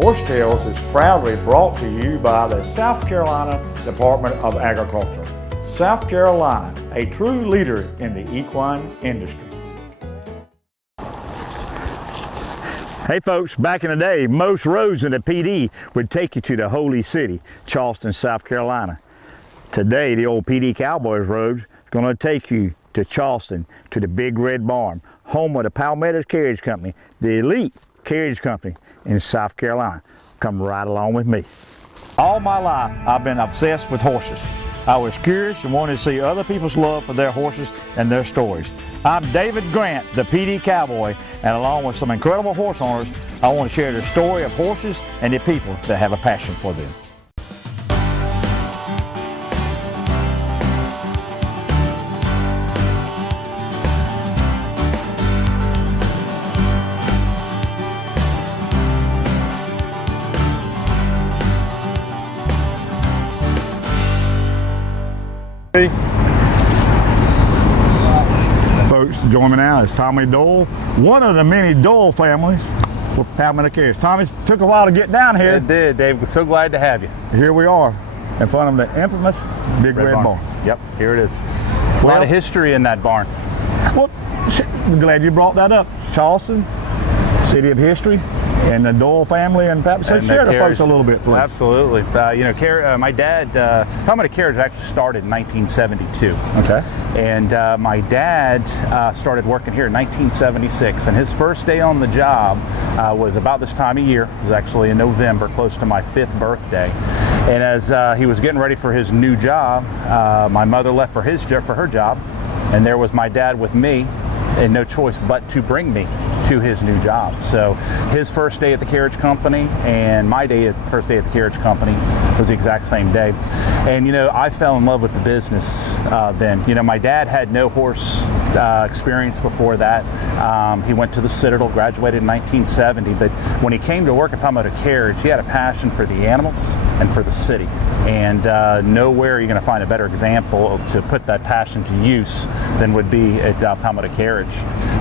Horse Tales is proudly brought to you by the South Carolina Department of Agriculture. South Carolina, a true leader in the equine industry. Hey folks, back in the day, most roads in the PD would take you to the Holy City, Charleston, South Carolina. Today, the old PD Cowboys road is going to take you to Charleston, to the Big Red Barn, home of the Palmetto Carriage Company, the elite carriage company in South Carolina. Come right along with me. All my life, I've been obsessed with horses. I was curious and wanted to see other people's love for their horses and their stories. I'm David Grant, the PD Cowboy, and along with some incredible horse owners, I want to share the story of horses and the people that have a passion for them. Folks, join me now is Tommy Doyle, one of the many Doyle families with Palmetto Carriage. Tommy, took a while to get down here. It did, Dave. We're so glad to have you. Here we are in front of the infamous Big Red Barn. Yep, here it is. A lot of history in that barn. Well, I'm glad you brought that up. Charleston, city of history, and the Doyle family, and so share the folks a little bit, please. Absolutely. My dad, Palmetto Carriage actually started in 1972. Okay. And my dad started working here in 1976, and his first day on the job was about this time of year. It was actually in November, close to my 5th birthday. And as he was getting ready for his new job, my mother left for her job, and there was my dad with me, and no choice but to bring me to his new job. So his first day at the carriage company and my first day at the carriage company was the exact same day. And I fell in love with the business then. My dad had no horse experience before that. He went to the Citadel, graduated in 1970, but when he came to work at Palmetto Carriage, he had a passion for the animals and for the city. And nowhere are you going to find a better example to put that passion to use than would be at Palmetto Carriage.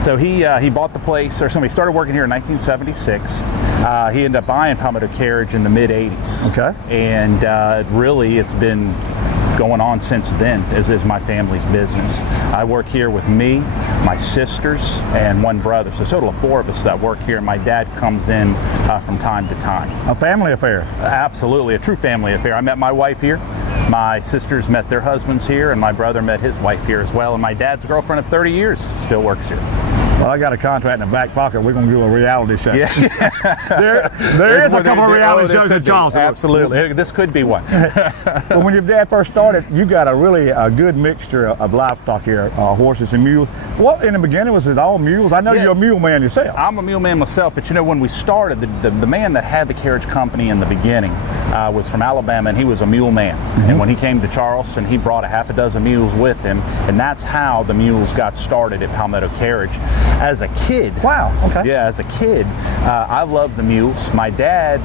So he bought the place, or somebody started working here in 1976. He ended up buying Palmetto Carriage in the mid-'80s. Okay. And really, it's been going on since then as my family's business. I work here with me, my sisters, and one brother. So a total of 4 of us that work here. My dad comes in from time to time. A family affair. Absolutely, a true family affair. I met my wife here. My sisters met their husbands here, and my brother met his wife here as well. And my dad's girlfriend of 30 years still works here. Well, I got a contract in the back pocket. We're going to do a reality show. Yeah. there is a couple of reality shows in Charleston. Absolutely. This could be one. But when your dad first started, you got a good mixture of livestock here, horses and mules. What, in the beginning, was it all mules? I know you're a mule man yourself. I'm a mule man myself, but when we started, the man that had the carriage company in the beginning was from Alabama, and he was a mule man. Mm-hmm. And when he came to Charleston, he brought a half a dozen mules with him, and that's how the mules got started at Palmetto Carriage. As a kid, wow, okay. Yeah, as a kid, I loved the mules. My dad,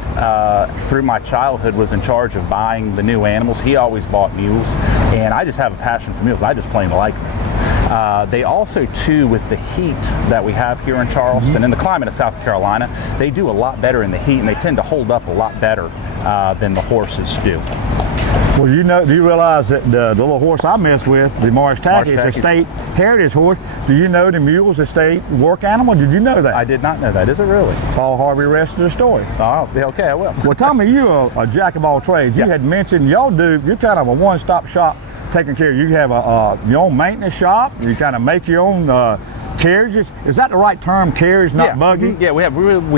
through my childhood, was in charge of buying the new animals. He always bought mules, and I just have a passion for mules. I just plain like them. They also, too, with the heat that we have here in Charleston, mm-hmm. and the climate of South Carolina, they do a lot better in the heat, and they tend to hold up a lot better than the horses do. Well, do you realize that the little horse I messed with, the Marsh Tacky, is a state heritage horse? Do you know the mule's a state work animal? Did you know that? I did not know that. Is it really? Paul Harvey, rest of the story. Oh, okay, I will. Well, Tommy, you're a jack of all trades. You had mentioned you're kind of a one-stop shop taking care of. You have your own maintenance shop. You kind of make your own carriages. Is that the right term, carriage, not buggy? Yeah, we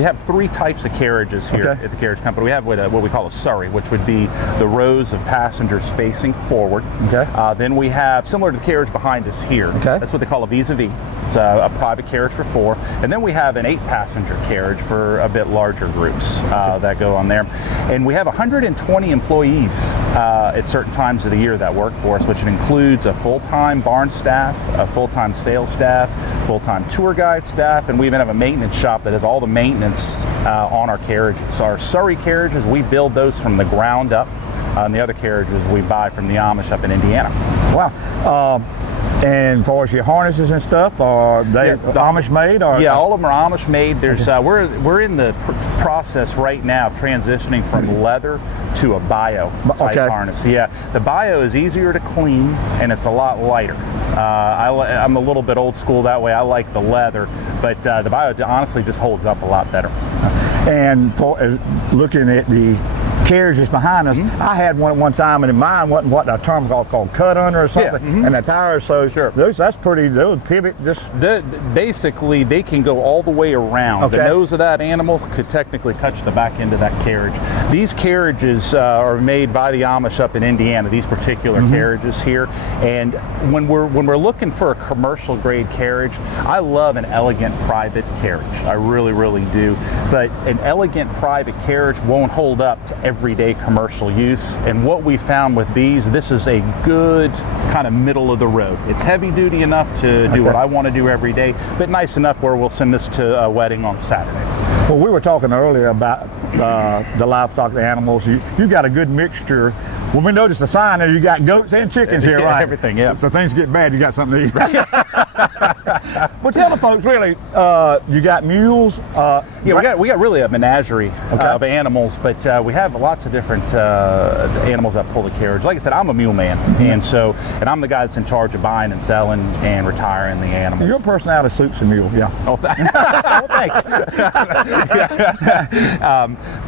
have 3 types of carriages here at the carriage company. We have what we call a surrey, which would be the rows of passengers facing forward. Okay. Then we have, similar to the carriage behind us here, that's what they call a vis-a-vis. It's a private carriage for 4. And then we have an 8-passenger carriage for a bit larger groups that go on there. And we have 120 employees at certain times of the year that work for us, which includes a full-time barn staff, a full-time sales staff, full-time tour guide staff, and we even have a maintenance shop that does all the maintenance on our carriages. Our Surrey carriages, we build those from the ground up, and the other carriages we buy from the Amish up in Indiana. Wow. And as far as your harnesses and stuff, are they Amish made? Or yeah, all of them are Amish made. There's we're in the process right now of transitioning from leather to a bio type harness. Yeah, the bio is easier to clean and it's a lot lighter. I'm a little bit old school that way. I like the leather, but the bio honestly just holds up a lot better. And for looking at the carriages behind us, I had one at one time, and mine wasn't what a term called cut under or something, and the tires. So that's pretty. Those pivot just. Basically, they can go all the way around. The nose of that animal could technically touch the back end of that carriage. These carriages are made by the Amish up in Indiana. These particular carriages here, and when we're looking for a commercial grade carriage, I love an elegant private carriage. I really do. But an elegant private carriage won't hold up to everyday commercial use, and what we found with these, this is a good kind of middle of the road. It's heavy duty enough to do what I want to do every day, but nice enough where we'll send this to a wedding on Saturday. Well, we were talking earlier about the livestock, the animals. You got a good mixture. When we noticed the sign there, you got goats and chickens here, right? Everything, yeah. So things get bad, you got something to eat. Well, tell the folks, really, you got mules? Yeah, we got really a menagerie of animals, but we have lots of different animals that pull the carriage. Like I said, I'm a mule man, and I'm the guy that's in charge of buying and selling and retiring the animals. Your personality suits a mule, yeah. Oh, thank you.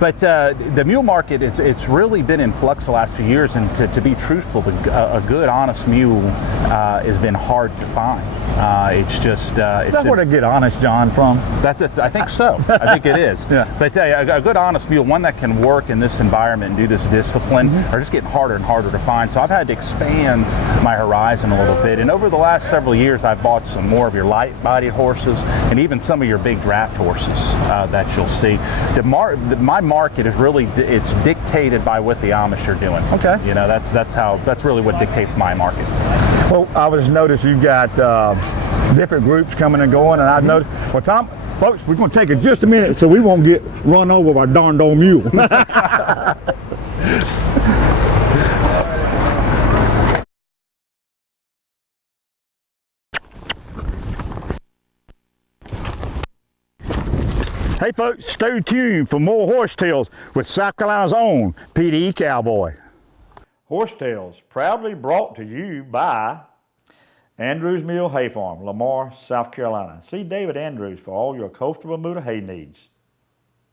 But the mule market, it's really been in flux the last few years, and to be truthful, a good, honest mule has been hard to find. It's just... Is that where they get Honest John from? I think so. I think it is. But a good, honest mule, one that can work in this environment and do this discipline, are just getting harder and harder to find. So I've had to expand my horizon a little bit. And over the last several years, I've bought some more of your light-bodied horses and even some of your big draft horses that you'll see. My market is really, it's dictated by what the Amish are doing. Okay. You know, that's really what dictates my market. Well, I was noticed you've got different groups coming and going, and I've noticed, well, Tom, folks, we're going to take it just a minute so we won't get run over by a darned old mule. Hey folks, stay tuned for more Horse Tales with South Carolina's own PD Cowboy. Horse Tales, proudly brought to you by Andrews Mill Hay Farm, Lamar, South Carolina. See David Andrews for all your coastal Bermuda hay needs.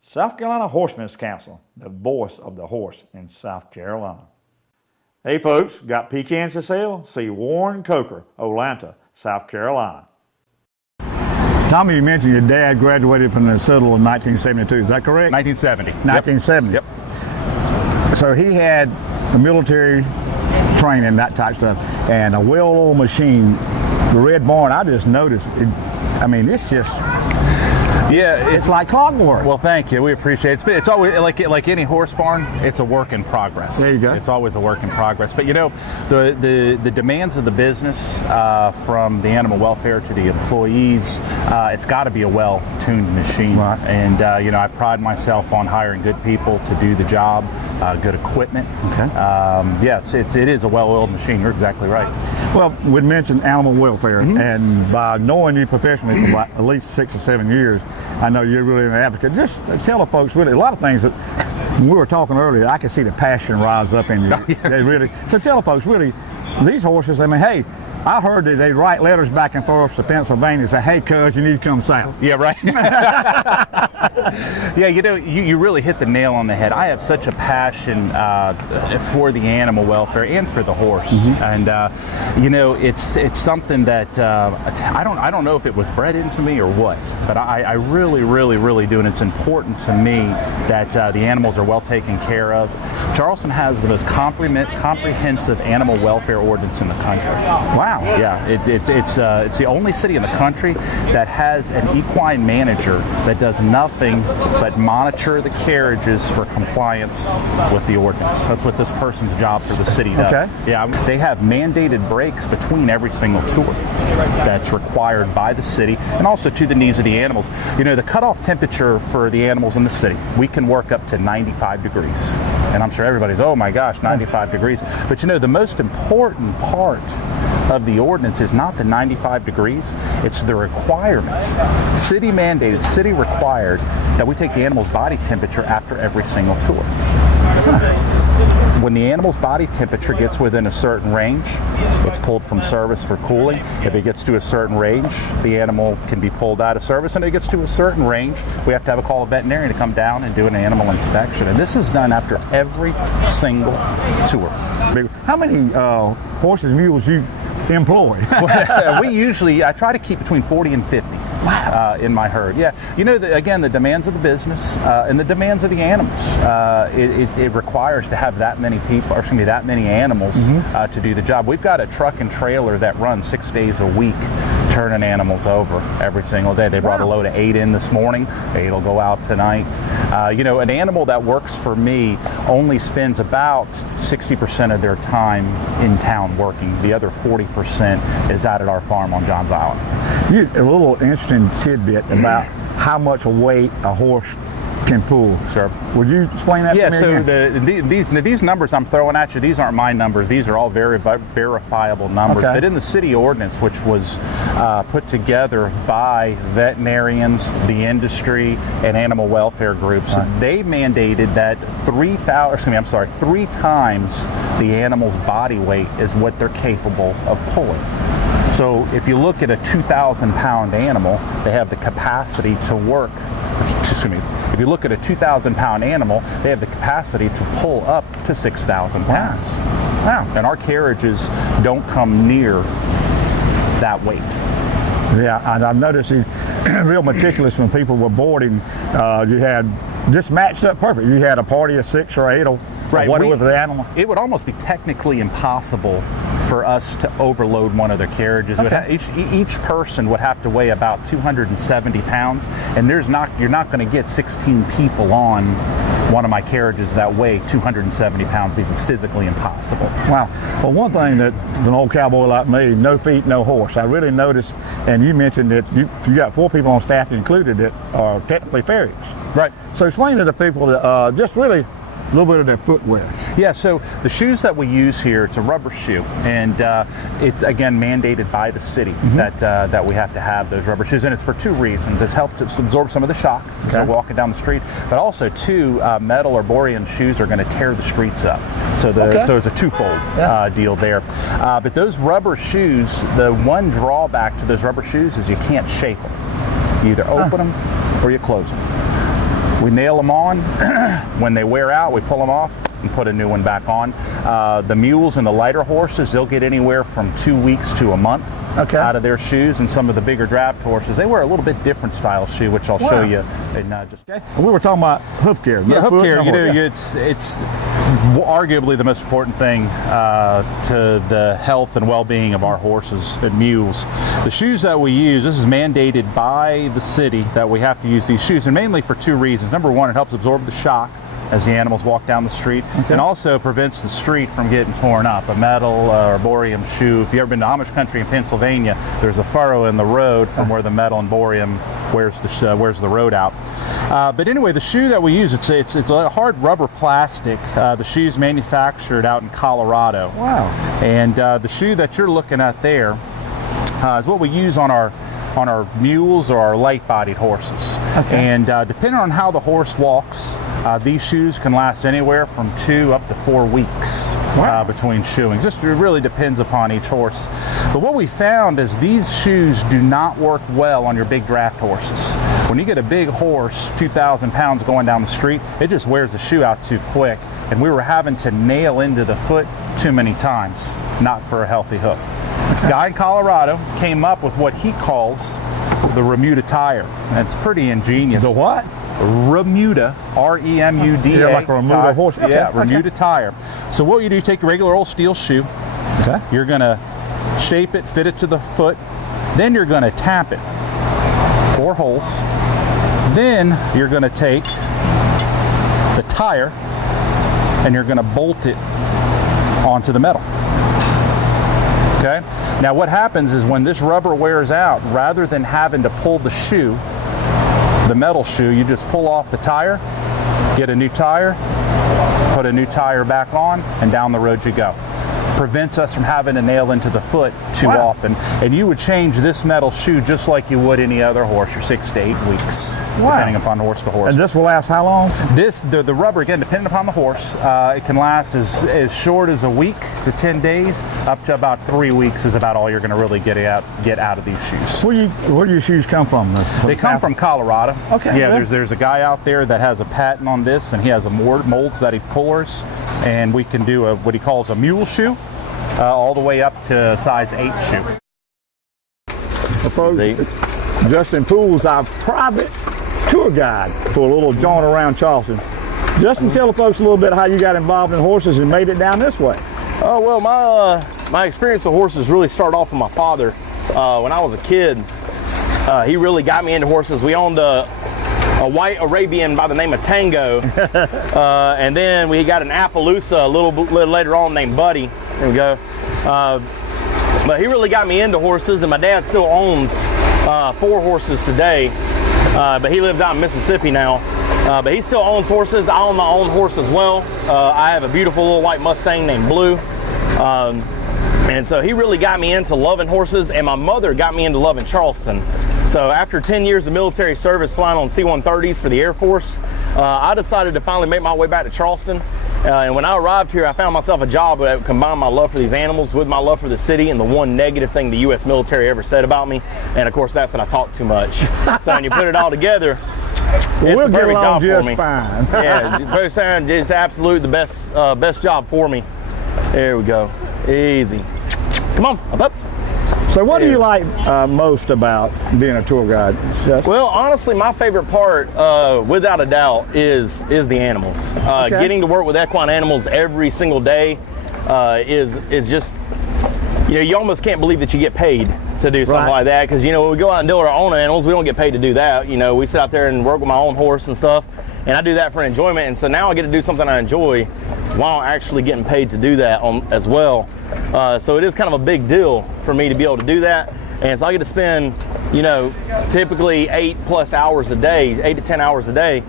South Carolina Horsemen's Council, the voice of the horse in South Carolina. Hey folks, got pecans to sell? See Warren Coker, Olathe, South Carolina. Tommy, you mentioned your dad graduated from the Citadel in 1972, is that correct? 1970. 1970. Yep. So he had the military training, that type of stuff, and a well-oiled machine. The Red Barn, I just noticed, it's just... Yeah, it's like clockwork. Well, thank you. We appreciate it. It's always like any horse barn. It's a work in progress. There you go. It's always a work in progress. But you know, the demands of the business, from the animal welfare to the employees, it's got to be a well-tuned machine. Right. And I pride myself on hiring good people to do the job, good equipment. Okay. It is a well-oiled machine. You're exactly right. Well, we mentioned animal welfare, and by knowing you professionally for about at least 6 or 7 years, I know you're really an advocate. Just tell the folks really a lot of things that when we were talking earlier, I can see the passion rise up in you. They really. So tell the folks really, these horses. Hey, I heard that they write letters back and forth to Pennsylvania and say, hey, cuz, you need to come south. Yeah, right. Yeah, you really hit the nail on the head. I have such a passion for the animal welfare and for the horse. And, it's something that I don't know if it was bred into me or what, but I really, really, really do. And it's important to me that the animals are well taken care of. Charleston has the most comprehensive animal welfare ordinance in the country. Wow. Yeah, it's the only city in the country that has an equine manager that does nothing but monitor the carriages for compliance with the ordinance. That's what this person's job for the city does. Okay. Yeah, they have mandated breaks between every single tour that's required by the city and also to the needs of the animals. The cutoff temperature for the animals in the city, we can work up to 95 degrees. And I'm sure everybody's, oh my gosh, 95 degrees. But the most important part of the ordinance is not the 95 degrees, it's the requirement. City mandated, city required that we take the animal's body temperature after every single tour. When the animal's body temperature gets within a certain range, it's pulled from service for cooling. If it gets to a certain range, the animal can be pulled out of service. And if it gets to a certain range, we have to have a call a veterinarian to come down and do an animal inspection. And this is done after every single tour. How many horses, mules you employ? I try to keep between 40 and 50. Wow. In my herd. Yeah, you know, again, the demands of the business and the demands of the animals. It requires to have that many people, or excuse me, that many animals to do the job. We've got a truck and trailer that runs 6 days a week, turning animals over every single day. They brought a load of 8 in this morning. 8 will go out tonight. You know, an animal that works for me only spends about 60% of their time in town working. The other 40% is out at our farm on Johns Island. A little interesting tidbit about how much weight a horse can pull. Sure. Would you explain that to me again? These numbers I'm throwing at you, these aren't my numbers. These are all very verifiable numbers. Okay. But in the city ordinance, which was put together by veterinarians, the industry, and animal welfare groups, they mandated that 3 times the animal's body weight is what they're capable of pulling. So if you look at a 2,000-pound animal, they have the capacity to work. If you look at a 2,000-pound animal, they have the capacity to pull up to 6,000 pounds. Wow. And our carriages don't come near that weight. Yeah, and I've noticed you real meticulous when people were boarding. You had just matched up perfect. You had a party of 6 or 8 or whatever with the animal. It would almost be technically impossible for us to overload one of their carriages. Okay. Each person would have to weigh about 270 pounds, and you're not going to get 16 people on one of my carriages that weigh 270 pounds because it's physically impossible. Wow. Well, one thing that an old cowboy like me, no feet, no horse, I really noticed, and you mentioned that you got 4 people on staff included that are technically farriers. Right. So explain to the people just really a little bit of their footwear. Yeah, so the shoes that we use here, it's a rubber shoe, and it's again mandated by the city that we have to have those rubber shoes, and it's for 2 reasons. It's helped to absorb some of the shock as we're walking down the street, but also 2, metal or boreum shoes are going to tear the streets up. So it's a twofold deal there. But those rubber shoes, the one drawback to those rubber shoes is you can't shake them. You either open them or you close them. We nail them on. When they wear out, we pull them off and put a new one back on. The mules and the lighter horses, they'll get anywhere from 2 weeks to a month out of their shoes, and some of the bigger draft horses, they wear a little bit different style shoe, which I'll show you. We were talking about hoof care. Yeah, hoof care. It's arguably the most important thing to the health and well-being of our horses and mules. The shoes that we use, this is mandated by the city that we have to use these shoes, and mainly for 2 reasons. Number one, it helps absorb the shock as the animals walk down the street, and also prevents the street from getting torn up. A metal or boreum shoe, if you've ever been to Amish country in Pennsylvania, there's a furrow in the road from where the metal and boreum wears the road out. But anyway, the shoe that we use, it's a hard rubber plastic. The shoe's manufactured out in Colorado. Wow. And the shoe that you're looking at there is what we use on our mules or our light-bodied horses. And depending on how the horse walks, these shoes can last anywhere from 2 up to 4 weeks between shoeing. Just it really depends upon each horse. But what we found is these shoes do not work well on your big draft horses. When you get a big horse, 2,000 pounds going down the street, it just wears the shoe out too quick. And we were having to nail into the foot too many times, not for a healthy hoof. Guy in Colorado came up with what he calls the Remuda tire. And it's pretty ingenious. The what? Remuda, R-E-M-U-D-A. Yeah, like a Remuda horse. Remuda tire. So what you do, you take a regular old steel shoe. You're going to shape it, fit it to the foot. Then you're going to tap it. 4 holes. Then you're going to take the tire and you're going to bolt it onto the metal. Okay. Now what happens is when this rubber wears out, rather than having to pull the shoe, the metal shoe, you just pull off the tire, get a new tire, put a new tire back on, and down the road you go. prevents us from having a nail into the foot too often. And you would change this metal shoe just like you would any other horse, for 6 to 8 weeks, depending upon horse to horse. And this will last how long? The rubber, again, depending upon the horse, it can last as short as a week to 10 days, up to about 3 weeks is about all you're going to really get out of these shoes. Where do your shoes come from? They come from Colorado. Okay. Yeah, there's a guy out there that has a patent on this, and he has a molds that he pours, and we can do what he calls a mule shoe, all the way up to size 8 shoe. Justin Poole's our private tour guide for a little jaunt around Charleston. Justin, tell the folks a little bit how you got involved in horses and made it down this way. Oh, well, my experience with horses really started off with my father. When I was a kid, he really got me into horses. We owned a white Arabian by the name of Tango, and then we got an Appaloosa a little later on named Buddy. There we go. But he really got me into horses, and my dad still owns 4 horses today, but he lives out in Mississippi now. But he still owns horses. I own my own horse as well. I have a beautiful little white Mustang named Blue. And so he really got me into loving horses, and my mother got me into loving Charleston. So after 10 years of military service flying on C-130s for the Air Force, I decided to finally make my way back to Charleston. And when I arrived here, I found myself a job that would combine my love for these animals with my love for the city and the one negative thing the U.S. military ever said about me. And of course, that's that I talk too much. So when you put it all together, it's we'll the perfect job for just me. Fine. Yeah, it's absolutely the best job for me. There we go. Easy. Come on, up. So what do you like most about being a tour guide? Well, honestly, my favorite part, without a doubt, is the animals. Getting to work with equine animals every single day is just, you almost can't believe that you get paid to do something like that, because when we go out and deal with our own animals, we don't get paid to do that. We sit out there and work with my own horse and stuff, and I do that for enjoyment. And so now I get to do something I enjoy while actually getting paid to do that as well. So it is kind of a big deal for me to be able to do that. And so I get to spend, typically 8+ hours a day, 8 to 10 hours a day,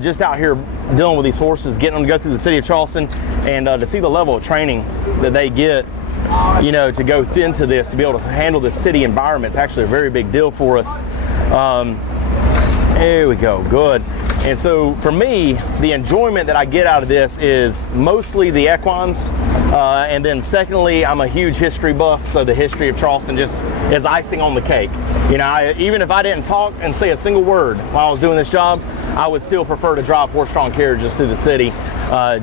just out here dealing with these horses, getting them to go through the city of Charleston, and to see the level of training that they get, to go into this, to be able to handle this city environment. It's actually a very big deal for us. There we go, good. And so for me, the enjoyment that I get out of this is mostly the equines, and then secondly, I'm a huge history buff, so the history of Charleston just is icing on the cake. Even if I didn't talk and say a single word while I was doing this job, I would still prefer to drive horse-drawn carriages through the city,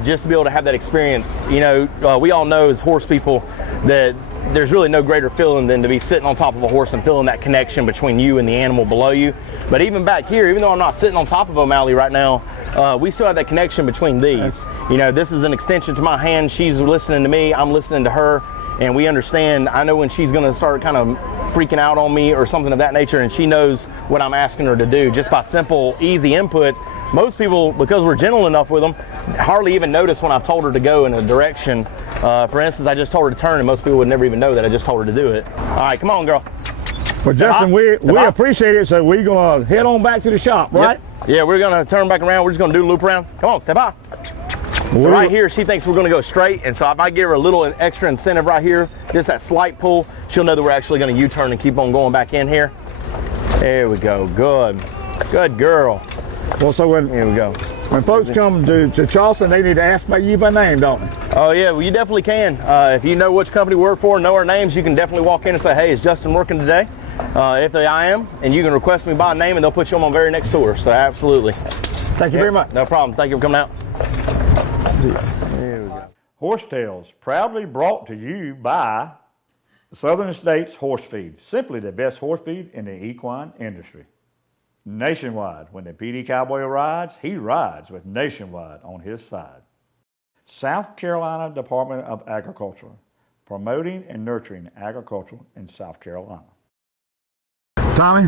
just to be able to have that experience. We all know as horse people that there's really no greater feeling than to be sitting on top of a horse and feeling that connection between you and the animal below you. But even back here, even though I'm not sitting on top of O'Malley right now, we still have that connection between these. This is an extension to my hand. She's listening to me, I'm listening to her, and we understand. I know when she's going to start kind of freaking out on me or something of that nature, and she knows what I'm asking her to do just by simple, easy inputs. Most people, because we're gentle enough with them, hardly even notice when I've told her to go in a direction. For instance, I just told her to turn, and most people would never even know that I just told her to do it. All right, come on, girl. Well, Justin, we appreciate it, so we're going to head on back to the shop, right? Yep. Yeah, we're going to turn back around. We're just going to do a loop around. Come on, step out. So right here, she thinks we're going to go straight, and so if I give her a little extra incentive right here, just that slight pull, she'll know that we're actually going to U-turn and keep on going back in here. There we go. Good. Good girl. Well, so here we go. When folks come to Charleston, they need to ask you by name, don't they? Oh, yeah, well, you definitely can. If you know which company we work for, know our names, you can definitely walk in and say, hey, is Justin working today? If I am, and you can request me by name, and they'll put you on my very next tour. So absolutely. Thank you very much. No problem. Thank you for coming out. There we go. Horse Tales, proudly brought to you by Southern States Horse Feed, simply the best horse feed in the equine industry. Nationwide, when the PD Cowboy rides, he rides with Nationwide on his side. South Carolina Department of Agriculture, promoting and nurturing agriculture in South Carolina. Tommy,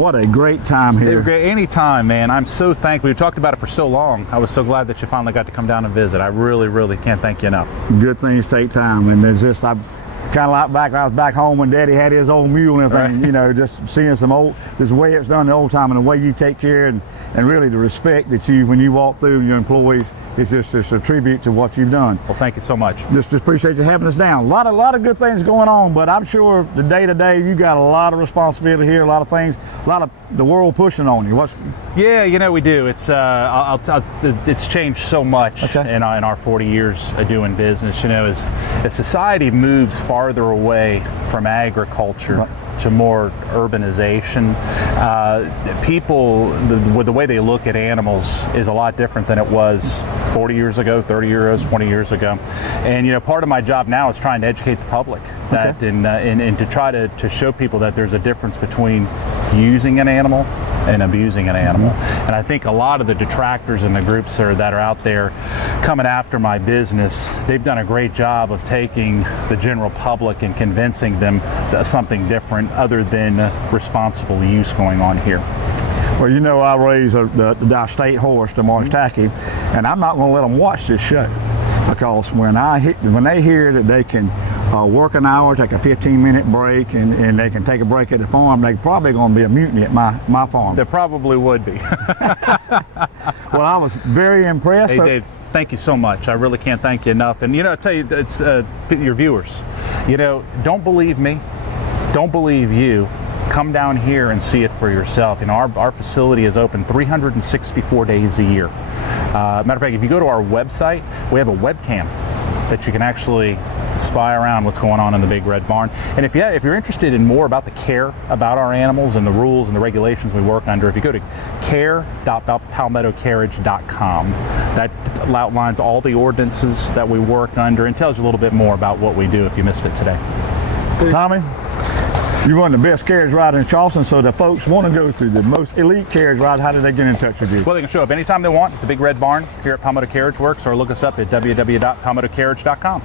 what a great time here. Great. Anytime, man. I'm so thankful. We talked about it for so long. I was so glad that you finally got to come down and visit. I really, really can't thank you enough. Good things take time, and there's just, I've Kind of like back I was back home when Daddy had his old mule and everything. Right. You know, just seeing some old, this way it's done the old time and the way you take care and really the respect that you, when you walk through your employees, it's just a tribute to what you've done. Well, thank you so much. Just appreciate you having us down. A lot of good things going on, but I'm sure the day to day you got a lot of responsibility here, a lot of things, a lot of the world pushing on you. Yeah, you know, we do. It's it's changed so much Okay. in our 40 years of doing business. You know, as society moves farther away from agriculture. Right. To more urbanization, people, the way they look at animals is a lot different than it was 40 years ago, 30 years, 20 years ago. And, you know, part of my job now is trying to educate the public that, and to try to show people that there's a difference between using an animal and abusing an animal. And I think a lot of the detractors and the groups that are out there coming after my business, they've done a great job of taking the general public and convincing them that something different other than responsible use going on here. Well, you know, I raised the state horse, the Morris Tacky, and I'm not going to let them watch this show because when they hear that they can work an hour, take a 15-minute break, and they can take a break at the farm, they're probably going to be a mutiny at my farm. There probably would be. Well, I was very impressed. Hey, Dave, thank you so much. I really can't thank you enough. And, you know, I tell you, it's your viewers, you know, don't believe me, don't believe you. Come down here and see it for yourself. You know, our facility is open 364 days a year. Matter of fact, if you go to our website, we have a webcam that you can actually spy around what's going on in the Big Red Barn. And if you're interested in more about the care about our animals and the rules and the regulations we work under, if you go to care.palmettocarriage.com, that outlines all the ordinances that we work under and tells you a little bit more about what we do if you missed it today. Tommy, you run the best carriage rider in Charleston, so the folks want to go to the most elite carriage ride. How do they get in touch with you? Well, they can show up anytime they want at the Big Red Barn here at Palmetto Carriage Works, or look us up at www.palmettocarriage.com.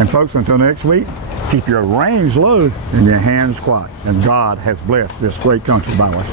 And folks, until next week, keep your reins low and your hands quiet. And God has blessed this great country by the way.